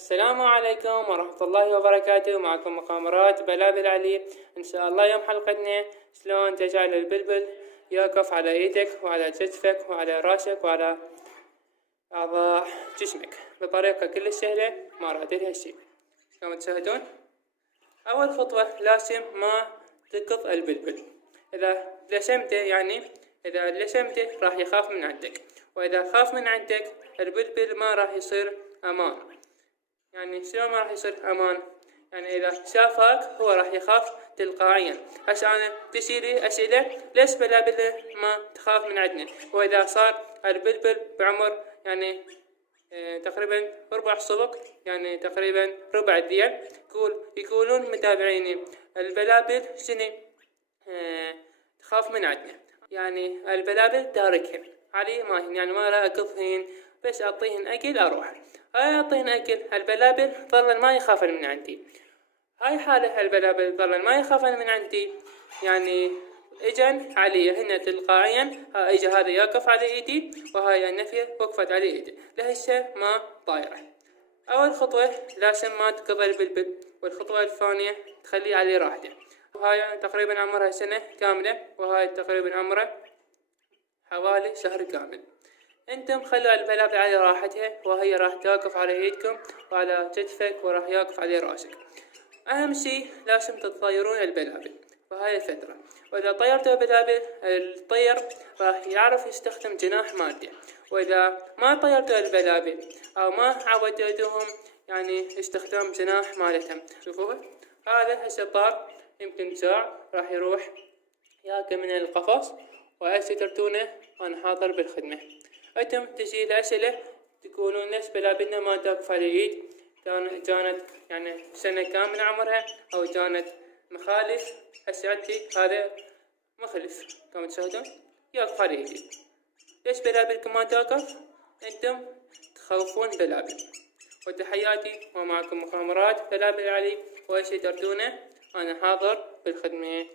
السلام عليكم ورحمة الله وبركاته. معكم مغامرات بلابل علي. إن شاء الله يوم حلقتنا شلون تجعل البلبل يقف على ايدك وعلى كتفك وعلى راسك وعلى أعضاء جسمك بطريقة كلش سهلة ما راح لها شي. كما تشاهدون، أول خطوة لازم ما تقض البلبل. إذا لشمته راح يخاف من عندك، وإذا خاف من عندك البلبل ما راح يصير أمان. يعني شلون ما راح يصير أمان؟ يعني إذا شافك هو راح يخاف تلقائيا. هسه أنا تجيلي أسئلة ليش بلابل ما تخاف من عندنا؟ وإذا صار البلبل بعمر تقريبا ربع صبق، يعني تقريبا ربع الذيل، يقولون متابعيني البلابل شنو تخاف من عندنا. يعني البلابل تاركهن علي ماهن، يعني ما راح أقضهن، بس أعطيهن أكل أروح. هاي أعطيهن أكل البلابل ظلن ما يخافن من عندي. هاي حالة البلابل ظلن ما يخافن من عندي، يعني اجن علي هنا تلقائيا. اجى هذا يقف على ايدي، وهاي النفية وقفت على ايدي، لهسه ما طايرة. اول خطوة لازم ما تقضي البلبل، والخطوة الثانية تخليه على راحته. وهاي تقريبا عمرها سنة كاملة، وهاي تقريبا عمرها حوالي شهر كامل. انتم خلوا البلابل على راحتها، وهي راح توقف على ايدكم وعلى كتفك، وراح يوقف على راسك. اهم شي لازم تطيرون البلابل بهاي الفترة. واذا طيرتوا البلابل الطير راح يعرف يستخدم جناح مالته. واذا ما طيرتوا البلابل او ما عودتوهم يعني استخدام جناح مالتهم، شوفوه هذا هسه طار يمكن ساعة راح يروح ياكل من القفص، وهسه ترتونه وانا حاضر بالخدمة. انتم تجي الأسئلة تقولون ليش بلابلنا ما توقف على ايد؟ كانت يعني سنة كاملة عمرها، او كانت مخالف. هسه عندي هذا مخلف كما تشاهدون يوقف على ايدي. ليش بلابلكم ما توقف؟ انتم تخوفون بلابل. وتحياتي، ومعكم مغامرات بلابل علي، وهسه ترتونه انا حاضر بالخدمة.